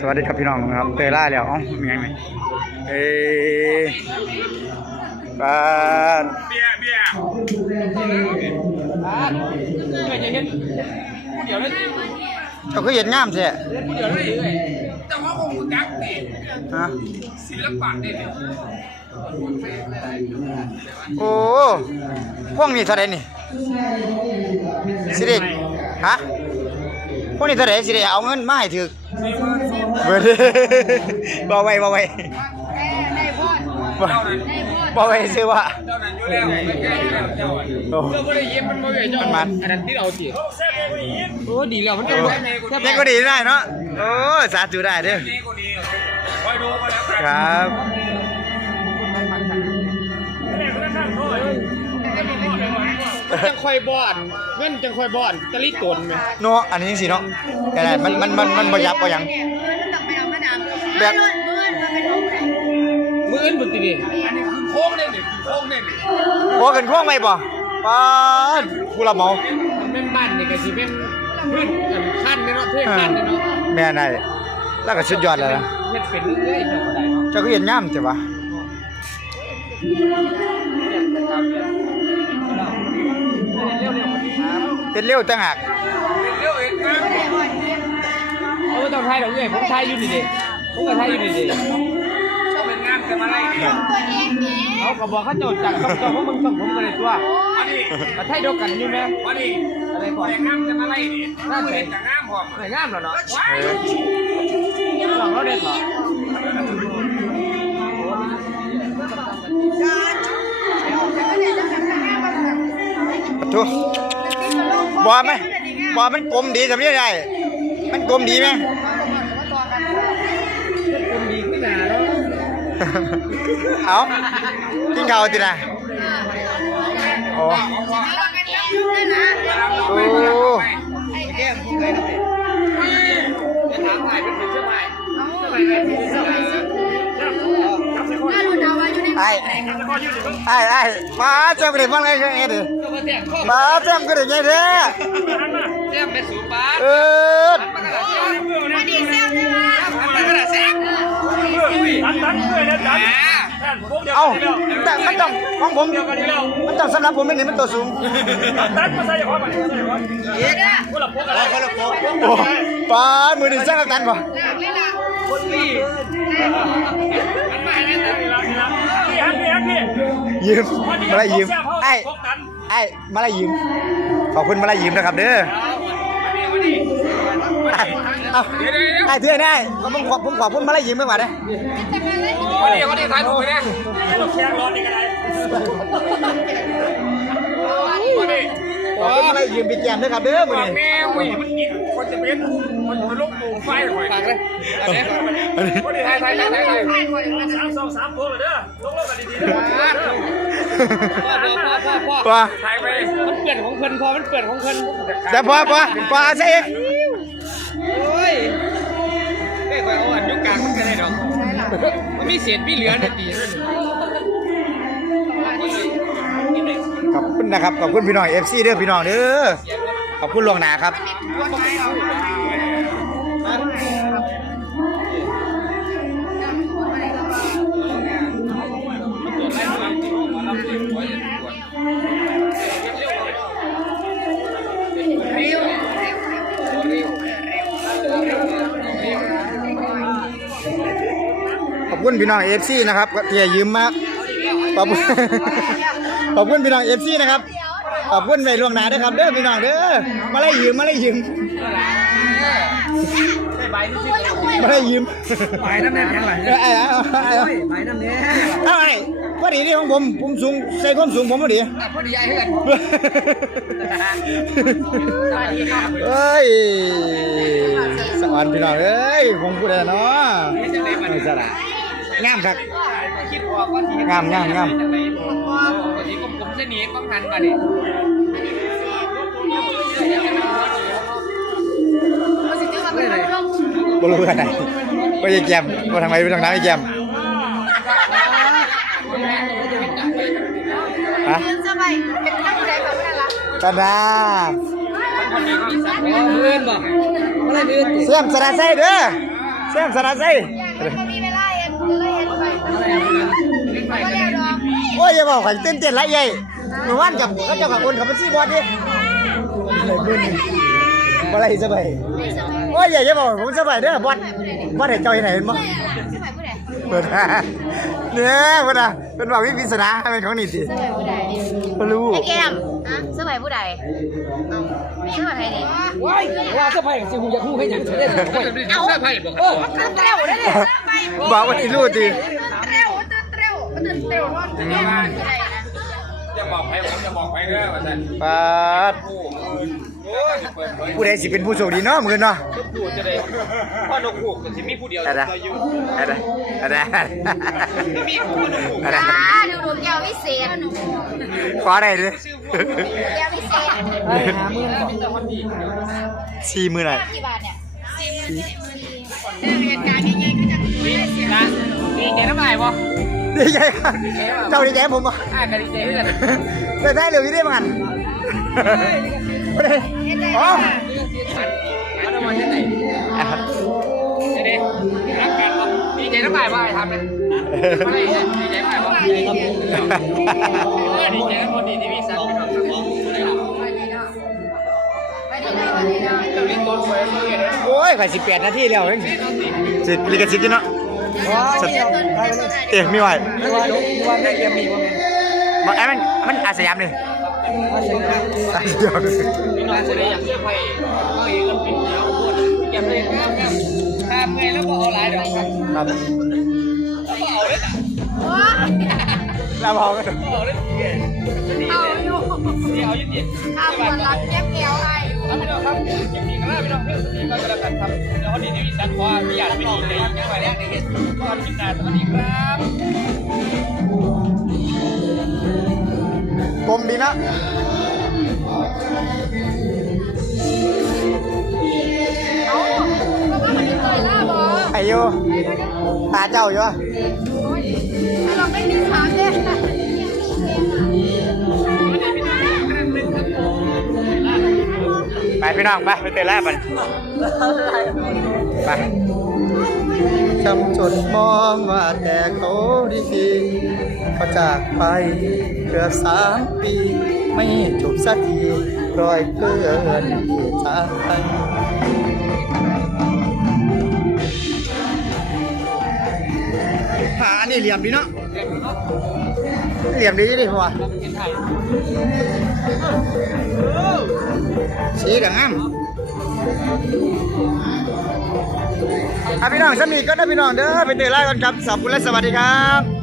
สวัสดีครับพี่น้องนะครับเตยล่าแล้วเอ้ามีไงไหมเอ้ยบ้านเบียร์เบียร์เคยจะเห็นผู้เดียวเลยเจ้าก็เห็นงามใช่ผู้เดียวเลยแต่ว่าคงจักนี่ฮะศิลปะเนี่ยโอ้พวกนี้เท่าไหรนี่สิเด็ฮะพวกนี้เท่าไหรสิเด็เอาเงินมาให้ถึก สี่หมื่นสี่หมื่นเบิดบ่ไว้บ่ไว้บ่บ่ไว้ซื้อว่าเจ้านั้นอยู่แล้วไม่แก้แล้วเจ้าอะโอ้เจ้าไม่ได้ยิ้มมันไม่ได้เจ้ามันอันนั้นที่เอาจีโอ้ดีแล้วมันจะได้ในกูนี่ก็ดีได้เนาะโอ้สาธุได้เด้อนี่กูดีคอยดูก็แล้วกันครับ จังคอยบ่อนเงินจังคอยบ่อนตะลิตนไหมเนาะอันนี้สิเนาะแต่ไหนมันมันมันมันบ่ยับบ่หยัง แบบมืออื่นบุตรดิอันนี้คือโค้งเนี่ยนี่คือโค้งเนี่ยนี่บ่ขึ้นข้องไว้บ่ป้าดผู้รับเหมามันเป็นบ้านนี่ก็สิเป็นพื้นขั้นเนี่ยเนาะเทขั้นเนี่ยเนาะแม่นได้แล้วก็สุดยอดแล้วนะเฮ็ดเป็นเรื่อยๆจังได๋เนาะเจ้าก็เห็นงามใช่ปะเป็นเร็วตั้งหาก เร็วเองนะเออต้องทายดอกเอ้ยผมทายอยู่นี่เด้ผมก็ทายอยู่นี่เด้เป็นงามกันมาไล่เนี่ยเขาก็บอกเขาโจทย์จากต้องต้องมึงต้องผมกันเลยตัวอันนี้มาไทยเดียวกันอยู่แม่อันนี้อะไรก่อนงามกันมาไล่นี่น่าจะจากงามพร้อมงามแล้วเนาะลองเราได้ก่อนปะทุ บอไหมบอมันกลมดีสำนี้ได้มันกลมดีไหมคนดีขึ้นหนาแล้วเอากินข้าวตินะโอ้โอ้แก้มเคยได้จะถามใหม่เป็นเสื้อให ไอ้ไอ้ไอ้มาเจ้าก็ได้ฟังไงเงี้ยดิก็มาแจ้งข้อมาเจ้าก็ได้ไงเด้อแจ้งเป็นสูป้าเออมันกระดาษแจ้งมันกระดาษแจ้งตันตันเลยนะตันแทนพวกเดียวเอ้ากันนี่แล้วแต่มันต้องของผมเดียวกันนี่แล้วมันต้องสำหรับผมไม่เห็นมันตัวสูงตันมาใส่ของมันใส่ของคนละพวกอะไรคนละพวกโอ้ป้าดมือหนึ่งสร้างกันบ่คนพี่มัน ยืมมาไล่ยืมไอ้พวกตันไอ้มาไล่ยืมขอบคุณมาไล่ยืมนะครับเด้อไอ้เอ้าไอ้เถื่อนได้ผมขอบผมขอบคุณมาไล่ยืมไม่กว่าเด้อวันนี้วันนี้ถ่ายรูปไปเนี่ยให้เราแข่งร้อนนี่กันเลยวันนี้ขอบคุณมาไล่ยืมไปแจมด้วยครับเด้อมื้อนี้แม่วิ่งมันกิน คนจะเป็นคนจะลุกปูไฟหน่อยฝากเลยอันนี้อันนี้วันนี้ถ่ายถ่ายถ่ายถ่ายถ่ายสามสองสามพวกเลยเด้อลงลงกันดีๆเด้อพ่อพ่อพ่อพ่อว่าถ่ายไปมันเปลี่ยนของเพิ่นพอมันเปลี่ยนของเพิ่นแต่พอพอพอใช่เองโอ้ยเอ้ยคอยเอาอันยุกกลางมันก็ได้ดอกมันมีเศษมีเหลือเนี่ยตีขอบคุณนะครับขอบคุณพี่น้อง FC เด้อพี่น้องเด้อ ขอบคุณลวงหนาครับ ขอบคุณพี่น้อง FC นะครับที่ให้ยืมมาขอบคุณ ขอบคุณพี่น้อง FC นะครับ ขอบคุณไปล่วงหน้าด้วยครับเด้อพี่น้องเด้อมาไล่ยืมมาไล่ยืมมาไล่ยืมไปน้ำแน่แข็งไหลเออไอ้ไอ้ไอ้ไอ้ไปน้ำแน่เอาไอ้พอดีนี่ของผมผมสูงใส่ความสูงผมพอดีพอดีไอ้เพื่อนเอ้ยสวรรค์พี่น้องเอ้ยผมพูดอะไรเนาะไม่ใช่ละงามครับคิดออกว่าทีงามงามงามจังไรปกติผมผมจะหนีป้องกันมาดิ บรู้กันไหนไปยังแกมไปทางไหนไปทางไหนไอ้แกมฮะกันนะเพื่อนบอกอะไรเพื่อนเสียมสระใส่เด้อแซมสนาไส้มันมีเวลาเห็นเลยเห็นไปก็แล้โอ้ยอย่าบอกข่อยเต้นเต้นไรใหญ่เมื่อวานกับก็เจ้ากับคนขับรถซีบอสดิ บ่ไรสบายโอ้ยอย่าอย่าบอกผมสบายเด้อบอสบอสเห็นเจ้าเห็นไหนเห็นบ่สมัยผู้ใดเปิดเนี่ยเพิ่นน่ะเป็นว่าวิปริศนาเป็นของนี่สิสมัยผู้ใดบ่รู้ไอ้แก้มฮะสมัยผู้ใดเอาสมัยใครดีว้ายว่าเสื้อผ้ากับสิหูอยากหูให้หยังจะได้เสื้อผ้าบอกเออตื่นเต้วได้เลยบอกว่านี่รู้ดิตื่นเต้วตื่นเต้วตื่นเต้วตื่นเต้ว จะบอกไปผมจะบอกไปเด้อว่าซั่นปาดโอ้ยเปิดเผยผู้ใดสิเป็นผู้โชคดีเนาะมื้อเนาะพูดจะได้พ่อนกฮูกก็สิมีผู้เดียวอะไรจะอยู่อะไรอะไรมีผู้นกฮูกอะไรอ่าดูดูแก้ววิเศษขอได้เด้อแก้ววิเศษไอ้หามือก่อนมีแต่วันดีสี่มื้อน่ะกี่บาทเนี่ยสี่หมื่นเหตุการณ์ยังไงก็จะไม่ได้เสียนะดีใจน้ำลายบ่ ดีใจครับเจ้าดีใจผมบ่อ้ายก็ดีใจด้วยกันได้ได้เร็วอยู่ได้มั้งบ่ได้อ๋อเอาน้ำมันที่ไหนเด็กรักกันบ่ดีใจน้ำลายบ่ไอ้ทำเลยไม่ดีใจน้ำลายบ่ดีใจครับดีใจน้ำมันดีที่มีสัตว์เป็นของสังคมไปดีนะไปดีนะจะมีต้นไม้เมื่อกี้นะโอ้ยข่อย18นาทีแล้วเองสิลิขสิทธิ์อยู่เนาะ เดี๋ยวต้นเดี๋ยวต้นไหนเอ๊ะมีไหวนึกว่านึกว่าแม่เกียมมีบ่แม่บ่ไอ้มันมันอาสยามนี่ว่าใช่ไหมอาสยามพี่น้องคนไหนอยากเสื้อไฟก็เองก็ปิดแล้วพูดเก็บเลยครับครับไงแล้วก็เอาหลายดอกครับครับแล้วก็เอาเลยนะโอ้ลาพอกันเอาเลยนี่เอาอยู่นี่เอายึดติดข้าวคนรับเก็บแก้วไอ้ ครับพี่น้องครับยังมีกันแล้วพี่น้องเพื่อนสนิทก็แล้วกันครับแล้ววันนี้ที่มีสัตว์คอมีญาติไม่ดีเลยยังไงแรกในเหตุก็คิดนานสวัสดีครับกลมดีเนาะเอาก็ว่ามันจะเคยล่าบอไอ้โยตาเจ้าอยู่วะถ้าเราไม่ พี่น้องไปไปเตะแรกมันไปจำจดมองว่าแต่เขาดีดีเขาจากไปเกือบสามปี ไม่จบสักทีรอยเพื่อนที่จากไปหาอันนี้เหลี่ยมดีเนาะ เหลี่ยมดีดิพ่อสีดังอะพี่น้องสมีก็ได้พี่น้องเด้อไปเตะไล่กันครับขอบคุณและสวัสดีครับ